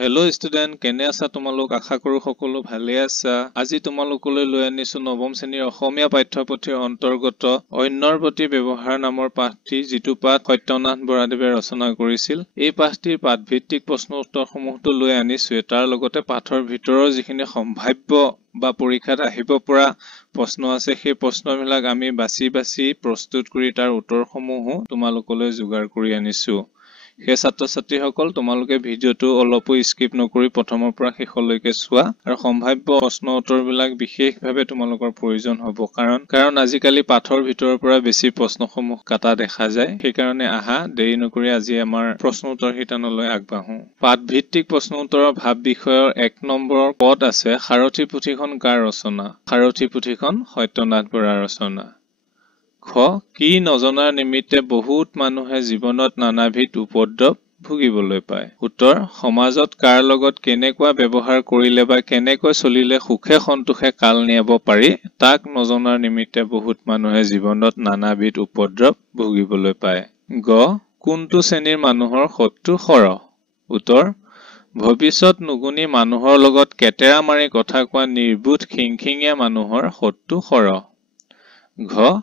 Hello' student, কেনে আছা তোমালোক? আশা কৰো সকলো ভালে আছা। আজি তোমালোকলৈ লৈ আনিছো নৱম শ্ৰেণীৰ অসমীয়া পাঠ্যপুথিৰ অন্তৰ্গত অন্যৰ প্ৰতি ব্যৱহাৰ নামৰ পাঠটি, যিটো পাঠ সত্যনাথ বৰাদেৱে ৰচনা কৰিছিল। এই পাঠটিৰ পাঠভিত্তিক প্ৰশ্ন উত্তৰসমূহটো লৈ আনিছোৱে। তাৰ লগতে পাঠৰ ভিতৰৰ যিখিনি সম্ভাৱ্য বা পৰীক্ষাত আহিব পৰা প্ৰশ্ন আছে, সেই প্ৰশ্নবিলাক আমি বাছি বাছি প্ৰস্তুত কৰি তাৰ উত্তৰসমূহো তোমালোকলৈ যোগাৰ কৰি আনিছো। সেই ছাত্ৰ ছাত্ৰীসকল, তোমালোকে ভিডিঅ'টো অলপো স্কিপ নকৰি প্ৰথমৰ পৰা শেষলৈকে চোৱা আৰু সম্ভাৱ্য প্ৰশ্ন উত্তৰবিলাক বিশেষভাৱে তোমালোকৰ প্ৰয়োজন হ'ব। কাৰণ আজিকালি পাঠৰ ভিতৰৰ পৰা বেছি প্ৰশ্নসমূহ কাটা দেখা যায়। সেইকাৰণে আহা, দেৰি নকৰি আজি আমাৰ প্ৰশ্ন উত্তৰ শিতানলৈ আগবাঢ়ো। পাঠভিত্তিক প্ৰশ্ন উত্তৰৰ ভাৱ বিষয়ৰ 1 নম্বৰৰ পদ আছে, সাৰথি পুথিখন কাৰ ৰচনা? সাৰথি পুথিখন সত্যনাথ বৰাৰ ৰচনা। খ. কি নজনাৰ নিমিত্তে বহুত মানুহে জীৱনত নানাবিধ উপদ্ৰৱ ভুগিবলৈ পায়? উত্তৰ: সমাজত কাৰ লগত কেনেকুৱা ব্যৱহাৰ কৰিলে বা কেনেকৈ চলিলে সুখে সন্তোষে কাল নিয়াব পাৰি, তাক নজনাৰ নিমিত্তে বহুত মানুহে জীৱনত নানাবিধ উপদ্ৰৱ ভুগিবলৈ পায়। গ. কোনটো শ্ৰেণীৰ মানুহৰ শত্ৰু সৰহ? উত্তৰ: ভৱিষ্যত নুগুনি মানুহৰ লগত কেটেৰা মাৰি কথা কোৱা নিৰ্বোধ খিংখিঙীয়া মানুহৰ শত্ৰু সৰহ। ঘ.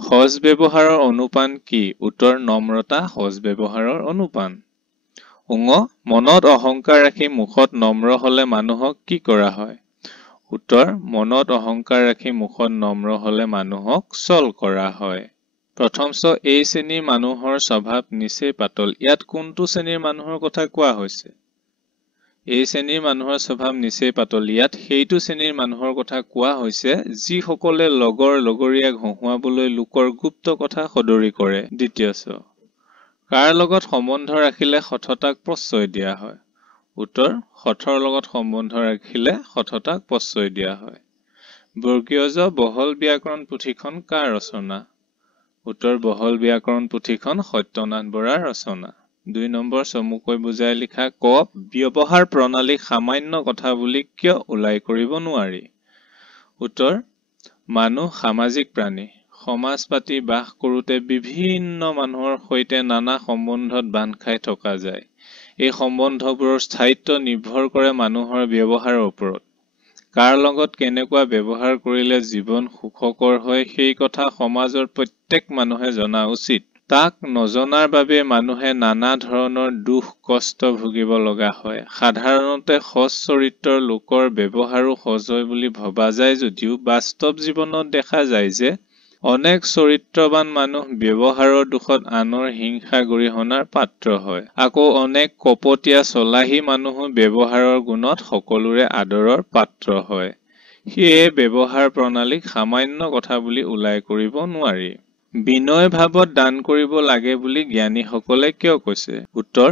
সজ ব্যৱহাৰৰ অনুপান কি? উত্তৰ: নম্ৰতা সজ ব্যৱহাৰৰ অনুপান। উঙ. মনত অহংকাৰ ৰাখি মুখত নম্ৰ হলে মানুহক কি কৰা হয়? উত্তৰ: মনত অহংকাৰ ৰাখি মুখত নম্ৰ হলে মানুহক চল কৰা হয়। প্ৰথম এই শ্ৰেণীৰ মানুহৰ স্বভাৱ নিচেই পাতল। ইয়াত কোনটো শ্ৰেণীৰ মানুহৰ কথা কোৱা হৈছে? এই শ্ৰেণীৰ মানুহৰ স্বভাৱ নিচেই পাতল। ইয়াত সেইটো শ্ৰেণীৰ মানুহৰ কথা কোৱা হৈছে যিসকলে লগৰ লগৰীয়াক হহুৱাবলৈ লোকৰ গুপ্ত কথা সদৰি কৰে। দ্বিতীয় কাৰ লগত সম্বন্ধ ৰাখিলে সততাক প্ৰশ্ৰয় দিয়া হয়? উত্তৰ: সঠৰ লগত সম্বন্ধ ৰাখিলে সততাক প্ৰশ্ৰয় দিয়া হয়। বৰ্গীয় জ বহল ব্যাকৰণ পুথিখন কাৰ ৰচনা? উত্তৰ: বহল ব্যাকৰণ পুথিখন সত্যনাথ বৰাৰ ৰচনা। 2 নম্বৰ চমুকৈ বুজাই লিখা। ক. ব্যৱহাৰ প্ৰণালীক সামান্য কথা বুলি কিয় উল্লাই কৰিব নোৱাৰি? উত্তৰ: মানুহ সামাজিক প্ৰাণী। সমাজ পাতি বাস কৰোঁতে বিভিন্ন মানুহৰ সৈতে নানা সম্বন্ধত বান্ধ খাই থকা যায়। এই সম্বন্ধবোৰৰ স্থায়িত্ব নিৰ্ভৰ কৰে মানুহৰ ব্যৱহাৰৰ ওপৰত। কাৰ লগত কেনেকুৱা ব্যৱহাৰ কৰিলে জীৱন সুখকৰ হয়, সেই কথা সমাজৰ প্ৰত্যেক মানুহে জনা উচিত। তাক নজনাৰ বাবে মানুহে নানা ধৰণৰ দুখ কষ্ট ভুগিব লগা হয়। সাধাৰণতে সজ চৰিত্ৰৰ লোকৰ ব্যৱহাৰো সজ হয় বুলি ভবা যায় যদিও বাস্তৱ জীৱনত দেখা যায় যে অনেক চৰিত্ৰৱান মানুহ ব্যৱহাৰৰ দোষত আনৰ হিংসা গৰিহণাৰ পাত্ৰ হয়। আকৌ অনেক কপটীয়া চলাহী মানুহো ব্যৱহাৰৰ গুণত সকলোৰে আদৰৰ পাত্ৰ হয়। সেয়ে ব্যৱহাৰ প্ৰণালীক সামান্য কথা বুলি উল্লাই কৰিব নোৱাৰি। বিনয় ভাৱত দান কৰিব লাগে বুলি জ্ঞানীসকলে কিয় কৈছে? উত্তৰ: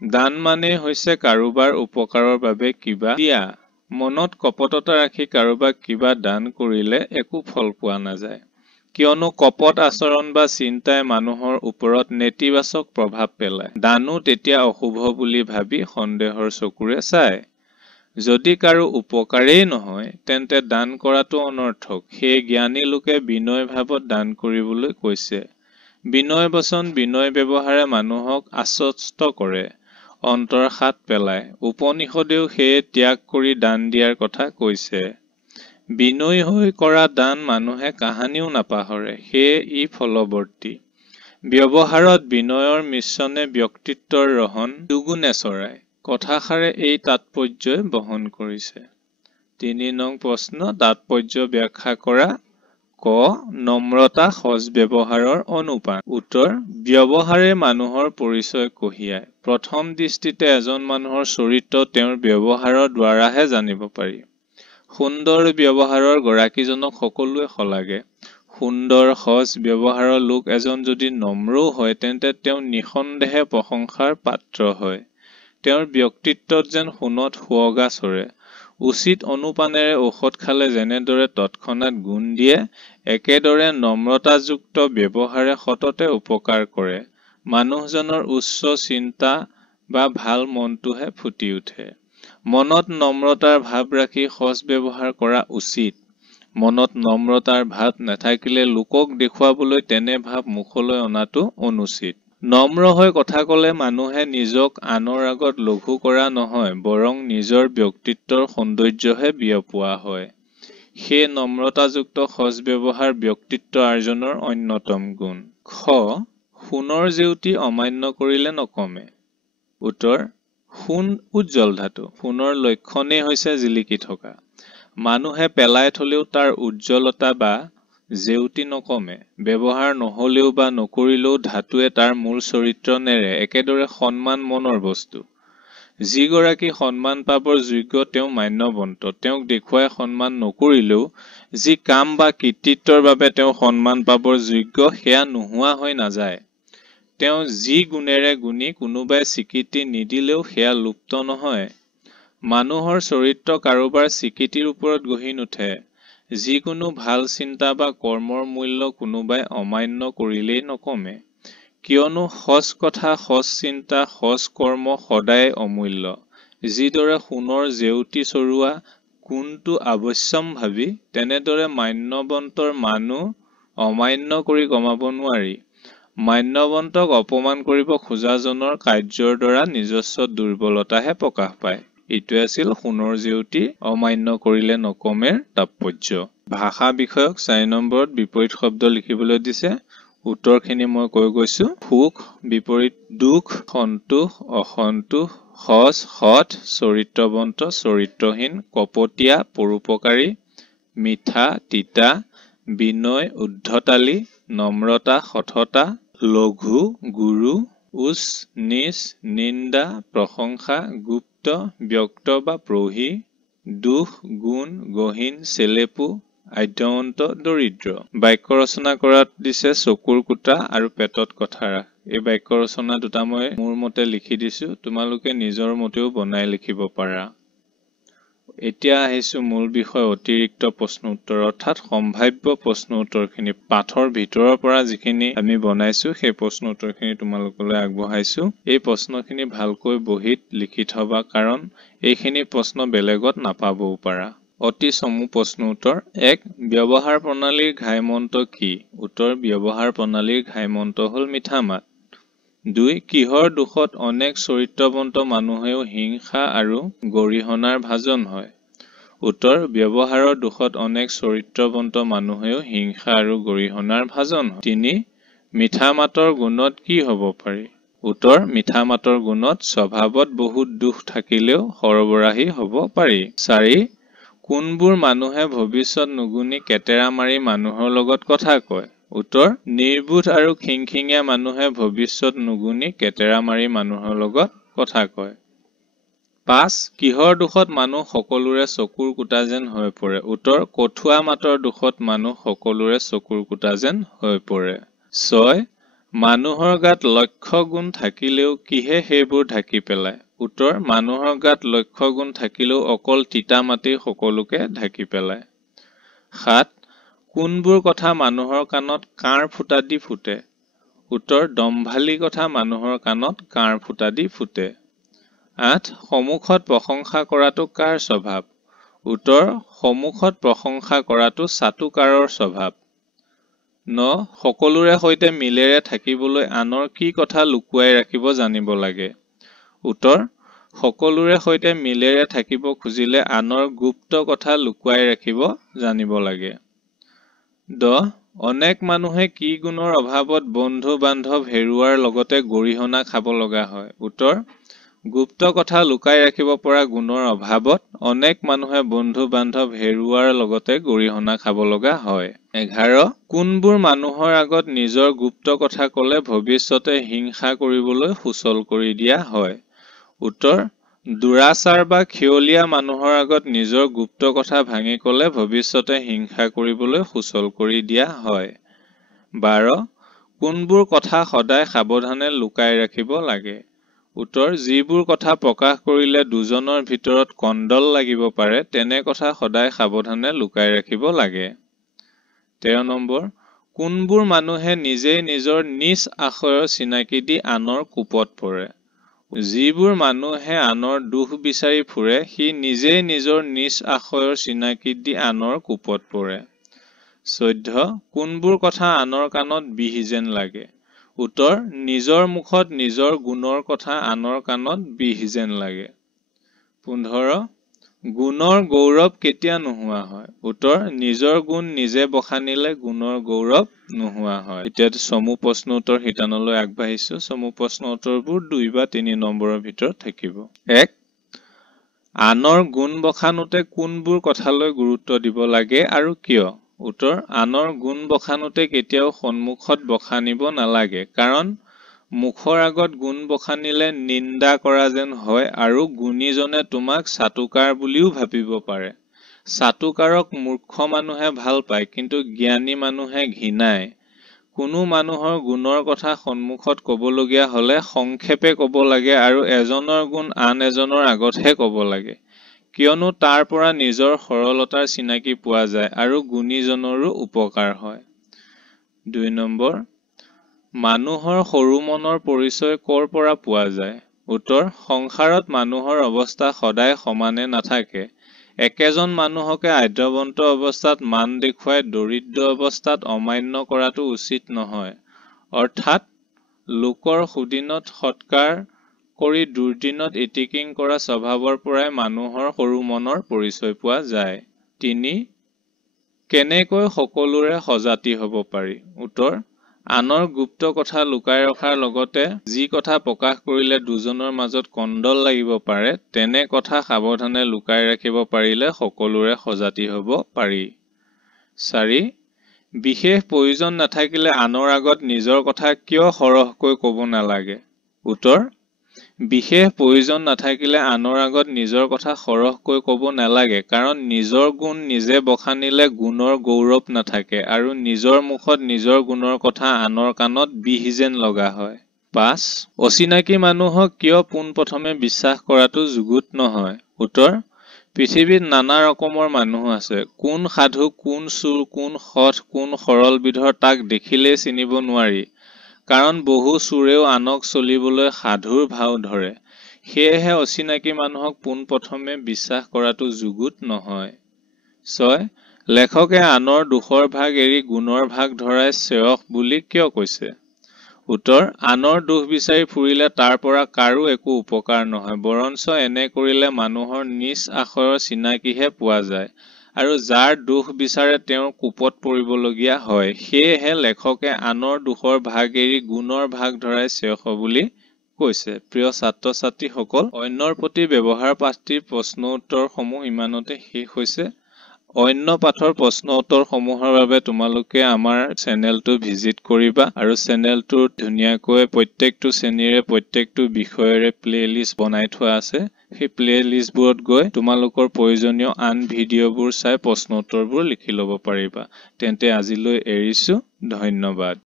দান মানে হৈছে কাৰোবাৰ উপকাৰৰ বাবে কিবা দিয়া। মনত কপটতা ৰাখি কাৰোবাক কিবা দান কৰিলে একো ফল পোৱা নাযায়। কিয়নো কপট আচৰণ বা চিন্তাই মানুহৰ ওপৰত নেতিবাচক প্ৰভাৱ পেলায়। দানো তেতিয়া অশুভ বুলি ভাবি সন্দেহৰ চকুৰে চায়। যদি কাৰো উপকাৰেই নহয় তেন্তে দান কৰাটো অনৰ্থক। সেয়ে জ্ঞানী লোকে বিনয় ভাৱত দান কৰিবলৈ কৈছে। বিনয় বচন বিনয় ব্যৱহাৰে মানুহক আশ্বস্ত কৰে, অন্তৰ সাত পেলায়। উপনিষদেও সেয়ে ত্যাগ কৰি দান দিয়াৰ কথা কৈছে। বিনয়ী হৈ কৰা দান মানুহে কাহানিও নাপাহৰে, সেয়ে ই ফলৱৰ্তী। ব্যৱহাৰত বিনয়ৰ মিশ্ৰণে ব্যক্তিত্বৰ ৰহণ দুগুণে চৰায়। কথাষাৰে এই তাৎপৰ্যই বহন কৰিছে। 3 নং প্ৰশ্ন, তাৎপৰ্য ব্যাখ্যা কৰা। ক. নম্ৰতা সজ ব্যৱহাৰৰ অনুপান। উত্তৰ: ব্যৱহাৰে মানুহৰ পৰিচয় কঢ়িয়ায়। প্ৰথম দৃষ্টিতে এজন মানুহৰ চৰিত্ৰ তেওঁৰ ব্যৱহাৰৰ দ্বাৰাহে জানিব পাৰি। সুন্দৰ ব্যৱহাৰৰ গৰাকীজনক সকলোৱে শলাগে। সুন্দৰ সজ ব্যৱহাৰৰ লোক এজন যদি নম্ৰও হয় তেন্তে তেওঁ নিঃসন্দেহে প্ৰশংসাৰ পাত্ৰ হয়। তেওঁৰ ব্যক্তিত্বত যেন সোণত সুৱগা চৰে। উচিত অনুপানেৰে ঔষধ খালে যেনেদৰে তৎক্ষণাৎ গুণ দিয়ে, একেদৰে নম্ৰতাযুক্ত ব্যৱহাৰে সততে উপকাৰ কৰে। মানুহজনৰ উচ্চ চিন্তা বা ভাল মনটোহে ফুটি উঠে। মনত নম্ৰতাৰ ভাৱ ৰাখি সজ ব্যৱহাৰ কৰা উচিত। মনত নম্ৰতাৰ ভাৱ নাথাকিলে লোকক দেখুৱাবলৈ তেনে ভাৱ মুখলৈ অনাটো অনুচিত। নম্ৰ হৈ কথা ক'লে মানুহে নিজক আনৰ আগত লঘু কৰা নহয়, বৰং নিজৰ ব্যক্তিত্বৰ সৌন্দৰ্যহে বিয়পোৱা হয়। সেই নম্ৰতাযুক্ত সজ ব্যৱহাৰ ব্যক্তিত্ব আৰ্জনৰ অন্যতম গুণ। খ. সোণৰ জেউতি অমান্য কৰিলে নকমে। উত্তৰ: সোণ উজ্জ্বল ধাতু। সোণৰ লক্ষণেই হৈছে জিলিকি থকা। মানুহে পেলাই থলেও তাৰ উজ্জ্বলতা বা জেউতি নকমে। ব্যৱহাৰ নহলেও বা নকৰিলেও ধাতুৱে তাৰ মূল চৰিত্ৰ নেৰে। একেদৰে সন্মান মনৰ বস্তু। যিগৰাকী সন্মান পাবৰ যোগ্য তেওঁ মান্যৱন্ত। তেওঁক দেখুৱাই সন্মান নকৰিলেও যি কাম বা কৃতিত্বৰ বাবে তেওঁ সন্মান পাবৰ যোগ্য সেয়া নোহোৱা হৈ নাযায়। তেওঁ যি গুণেৰে গুণী, কোনোবাই স্বীকৃতি নিদিলেও সেয়া লুপ্ত নহয়। মানুহৰ চৰিত্ৰ কাৰোবাৰ স্বীকৃতিৰ ওপৰত গঢ়ি নুঠে। যিকোনো ভাল চিন্তা বা কৰ্মৰ মূল্য কোনোবাই অমান্য কৰিলেই নকমে। কিয়নো সজ কথা, সজ চিন্তা, সজ কৰ্ম সদায় অমূল্য। যিদৰে সোণৰ জেউতি চৰোৱা গুণটো আৱশ্যম্ভাৱী, তেনেদৰে মান্যৱন্তৰ মানুহ অমান্য কৰি কমাব নোৱাৰি। মান্যৱন্তক অপমান কৰিব খোজাজনৰ কাৰ্যৰ দ্বাৰা নিজস্ব দুৰ্বলতাহে প্ৰকাশ পায়। এইটোৱে আছিল সোণৰ জেউতি অমান্য কৰিলে নকমেৰ তাৎপৰ্য। ভাষা বিষয়ক 4 নম্বৰত বিপৰীত শব্দ লিখিবলৈ দিছে। উত্তৰখিনি মই কৈ গৈছো। সুখ বিপৰীত দুখ, সন্তোষ অসন্তোষ, সজ সৎ, চৰিত্ৰৱন্ত চৰিত্ৰহীন, কপটীয়া পৰোপকাৰী, মিঠা তিতা, বিনয় উদ্ধতালি, নম্ৰতা সঠতা, লঘু গুৰু, উচ্চ নীচ, নিন্দা প্ৰশংসা, গুপ্ত ব্যক্ত বা প্ৰহী, দুখ গুণ গহীন চেলেপু, আদ্যৱন্ত দৰিদ্ৰ। বাক্য ৰচনা কৰাত দিছে চকুৰ কুটা আৰু পেটত কথা ৰাখ। এই বাক্য ৰচনা দুটা মই মোৰ মতে লিখি দিছো, তোমালোকে নিজৰ মতেও বনাই লিখিব পাৰা। এতিয়া আহিছো মূল বিষয় অতিৰিক্ত প্ৰশ্ন উত্তৰ, অৰ্থাৎ সম্ভাৱ্য প্ৰশ্ন উত্তৰখিনি। পাঠৰ ভিতৰৰ পৰা যিখিনি আমি বনাইছো সেই প্ৰশ্ন উত্তৰখিনি তোমালোকলৈ আগবঢ়াইছো। এই প্ৰশ্নখিনি ভালকৈ বহীত লিখি থবা, কাৰণ এইখিনি প্ৰশ্ন বেলেগত নাপাবও পাৰা। অতি চমু প্ৰশ্ন উত্তৰ। 1. ব্যৱহাৰ প্ৰণালীৰ ঘাইমন্ত্ৰ কি? উত্তৰ: ব্যৱহাৰ প্ৰণালীৰ ঘাইমন্ত্ৰ হ'ল মিঠা মাত। 2. কিহৰ দোষত অনেক চৰিত্ৰৱন্ত মানুহেও হিংসা আৰু গৰিহণাৰ ভাজন হয়? উত্তৰ: ব্যৱহাৰৰ দোষত অনেক চৰিত্ৰৱন্ত মানুহেও হিংসা আৰু গৰিহণাৰ ভাজন হয়। 3. মিঠা মাতৰ গুণত কি হ'ব পাৰি? উত্তৰ: মিঠা মাতৰ গুণত স্বভাৱত বহুত দোষ থাকিলেও সৰবৰাহী হ'ব পাৰি। 4. কোনবোৰ মানুহে ভৱিষ্যত নুগুনি কেটেৰা মাৰি মানুহৰ লগত কথা কয়? উত্তৰ: নিৰ্বোধ আৰু খিংখিঙীয়া মানুহে ভৱিষ্যত নুগুনি কেটেৰা মাৰি মানুহৰ লগত কথা কয়। 5. কিহৰ দোষত মানুহ সকলোৰে চকুৰ কুটা যেন হৈ পৰে? উত্তৰ: কঠুৱা মাতৰ দোষত মানুহ সকলোৰে চকুৰ কুটা যেন হৈ পৰে। 6. মানুহৰ গাত লক্ষ্য গুণ থাকিলেও কিহে সেইবোৰ ঢাকি পেলায়? উত্তৰ: মানুহৰ গাত লক্ষ্য গুণ থাকিলেও অকল তিতা মাতেই সকলোকে ঢাকি পেলায়। 7. কোনবোৰ কথা মানুহৰ কাণত কাঁড় ফুটা দি ফুটে? উত্তৰ: দম্ভালি কথা মানুহৰ কাণত কাঁড় ফুটা দি ফুটে। 8. সন্মুখত প্ৰশংসা কৰাটো কাৰ স্বভাৱ? উত্তৰ: সন্মুখত প্ৰশংসা কৰাটো চাটুকাৰৰ স্বভাৱ। 9. সকলোৰে সৈতে মিলেৰে থাকিবলৈ আনৰ কি কথা লুকুৱাই ৰাখিব জানিব লাগে? উত্তৰ: সকলোৰে সৈতে মিলেৰে থাকিব খুজিলে আনৰ গুপ্ত কথা লুকুৱাই ৰাখিব জানিব লাগে। 10. অনেক মানুহে কি গুণৰ অভাৱত বন্ধু বান্ধৱ হেৰুৱাৰ লগতে গৰিহণা খাব লগা হয়? উত্তৰ: গুপ্ত কথা লুকাই ৰাখিব পৰা গুণৰ অভাৱত অনেক মানুহে বন্ধু বান্ধৱ হেৰুৱাৰ লগতে গৰিহণা খাব লগা হয়। 11. কোনবোৰ মানুহৰ আগত নিজৰ গুপ্ত কথা ক'লে ভৱিষ্যতে হিংসা কৰিবলৈ সুচল কৰি দিয়া হয়? উত্তৰ: দুৰাচাৰ বা খেয়লীয়া মানুহৰ আগত নিজৰ গুপ্ত কথা ভাঙি ক'লে ভৱিষ্যতে হিংসা কৰিবলৈ সুচল কৰি দিয়া হয়। 12. কোনবোৰ কথা সদায় সাৱধানে লুকাই ৰাখিব লাগে? উত্তৰ: যিবোৰ কথা প্ৰকাশ কৰিলে দুজনৰ ভিতৰত কণ্ডল লাগিব পাৰে তেনে কথা সদায় সাৱধানে লুকাই ৰাখিব লাগে। 13 নম্বৰ। কোনবোৰ মানুহে নিজেই নিজৰ নিজ আশয়ৰ চিনাকি দি আনৰ কোপত পৰে? যিবোৰ মানুহে আনৰ দুখ বিচাৰি ফুৰে সি নিজেই নিজৰ নিজ আশয়ৰ চিনাকি দি আনৰ কোপত পৰে। 14. কোনবোৰ কথা আনৰ কাণত বিহ যেন লাগে? উত্তৰ নিজৰ মুখত নিজৰ গুণৰ কথা আনৰ কাণত বিহ যেন লাগে। 15 গুণৰ গৌৰৱ কেতিয়া নোহোৱা হয়? উত্তৰ নিজৰ গুণ নিজে বখানিলে গুণৰ গৌৰৱ নোহোৱা হয়। এতিয়া চমু প্ৰশ্ন উত্তৰ শিতানলৈ আগবাঢ়িছো। চমু প্ৰশ্ন উত্তৰবোৰ 2 বা 3 নম্বৰৰ ভিতৰত থাকিব। 1 আনৰ গুণ বখানোতে কোনবোৰ কথালৈ গুৰুত্ব দিব লাগে আৰু কিয়? উত্তৰ আনৰ গুণ বখানোতে কেতিয়াও সন্মুখত বখানিব নালাগে, কাৰণ মুখৰ আগত গুণ বখানিলে নিন্দা কৰা যেন হয় আৰু গুণীজনে তোমাক চাটুকাৰ বুলিও ভাবিব পাৰে। চাটুকাৰক মূৰ্খ মানুহে ভাল পায়, কিন্তু জ্ঞানী মানুহে ঘৃণায়। কোনো মানুহৰ গুণৰ কথা সন্মুখত ক'বলগীয়া হলে সংক্ষেপে ক'ব লাগে আৰু এজনৰ গুণ আন এজনৰ আগতহে ক'ব লাগে, কিয়নো তাৰ পৰা নিজৰ সৰলতাৰ চিনাকি পোৱা যায় আৰু গুণীজনৰো উপকাৰ হয়। 2 নম্বৰ মানুহৰ সৰু মনৰ পৰিচয় ক'ৰ পৰা পোৱা যায়? উত্তৰ সংসাৰত মানুহৰ অৱস্থা সদায় সমানে নাথাকে। একেজন মানুহকে আদ্যৱন্ত অৱস্থাত মান দেখুৱাই দৰিদ্ৰ অৱস্থাত অমান্য কৰাটো উচিত নহয়। অৰ্থাৎ লোকৰ সুদিনত সৎকাৰ কৰি দুৰ্দিনত ইটিকিং কৰা স্বভাৱৰ পৰাই মানুহৰ সৰু মনৰ পৰিচয় পোৱা যায়। 3 কেনেকৈ সকলোৰে সজাতি হ'ব পাৰি? উত্তৰ আনৰ গুপ্ত কথা লুকাই ৰখাৰ লগতে যি কথা প্ৰকাশ কৰিলে দুজনৰ মাজত কণ্ডল লাগিব পাৰে, তেনে কথা সাৱধানে লুকাই ৰাখিব পাৰিলে সকলোৰে সজাতি হ'ব পাৰি। 4 বিশেষ প্ৰয়োজন নাথাকিলে আনৰ আগত নিজৰ কথা কিয় সৰহকৈ ক'ব নালাগে? উত্তৰ বিশেষ প্ৰয়োজন নাথাকিলে আনৰ আগত নিজৰ কথা সৰহকৈ ক'ব নালাগে, কাৰণ নিজৰ গুণ নিজে বখানিলে গুণৰ গৌৰৱ নাথাকে আৰু নিজৰ মুখত নিজৰ গুণৰ কথা আনৰ কাণত বিহ যেন লগা হয়। 5 অচিনাকি মানুহক কিয় পোনপ্ৰথমে বিশ্বাস কৰাটো যুগুত নহয়? উত্তৰ পৃথিৱীত নানা ৰকমৰ মানুহ আছে। কোন সাধু, কোন চোৰ, কোন সৎ, কোন সৰল বিধৰ তাক দেখিলেই চিনিব নোৱাৰি, কাৰণ বহু চোৰেও আনক চলিবলৈ সাধুৰ ভাও ধৰে। সেয়েহে অচিনাকি মানুহক পোনপ্ৰথমে বিশ্বাস কৰাটো যুগুত নহয়। 6 লেখকে আনৰ দোষৰ ভাগ এৰি গুণৰ ভাগ ধৰাই শ্ৰেয়স বুলি কিয় কৈছে? উত্তৰ আনৰ দোষ বিচাৰি ফুৰিলে তাৰ পৰা কাৰো একো উপকাৰ নহয়, বৰঞ্চ এনে কৰিলে মানুহৰ নিজ আখৰৰ চিনাকিহে পোৱা যায় আৰু যাৰ দোষ বিচাৰে তেওঁৰ কোপত পৰিবলগীয়া হয়। সেয়েহে লেখকে আনৰ দোষৰ ভাগ এৰি গুণৰ ভাগ ধৰাই শ্ৰেয়স বুলি কৈছে। প্ৰিয় ছাত্ৰ ছাত্ৰীসকল, অন্যৰ প্ৰতি ব্যৱহাৰ পাঠটিৰ প্ৰশ্ন উত্তৰসমূহ ইমানতে শেষ হৈছে। অন্য পাঠৰ প্ৰশ্ন উত্তৰসমূহৰ বাবে তোমালোকে আমাৰ চেনেলটো ভিজিট কৰিবা আৰু চেনেলটোত ধুনীয়াকৈ প্ৰত্যেকটো শ্ৰেণীৰে প্ৰত্যেকটো বিষয়ৰে প্লেলিষ্ট বনাই থোৱা আছে। সেই প্লেলিষ্টবোৰত গৈ তোমালোকৰ প্ৰয়োজনীয় আন ভিডিঅ'বোৰ চাই প্ৰশ্ন উত্তৰবোৰ লিখি ল'ব পাৰিবা। তেন্তে আজিলৈ এৰিছো, ধন্যবাদ।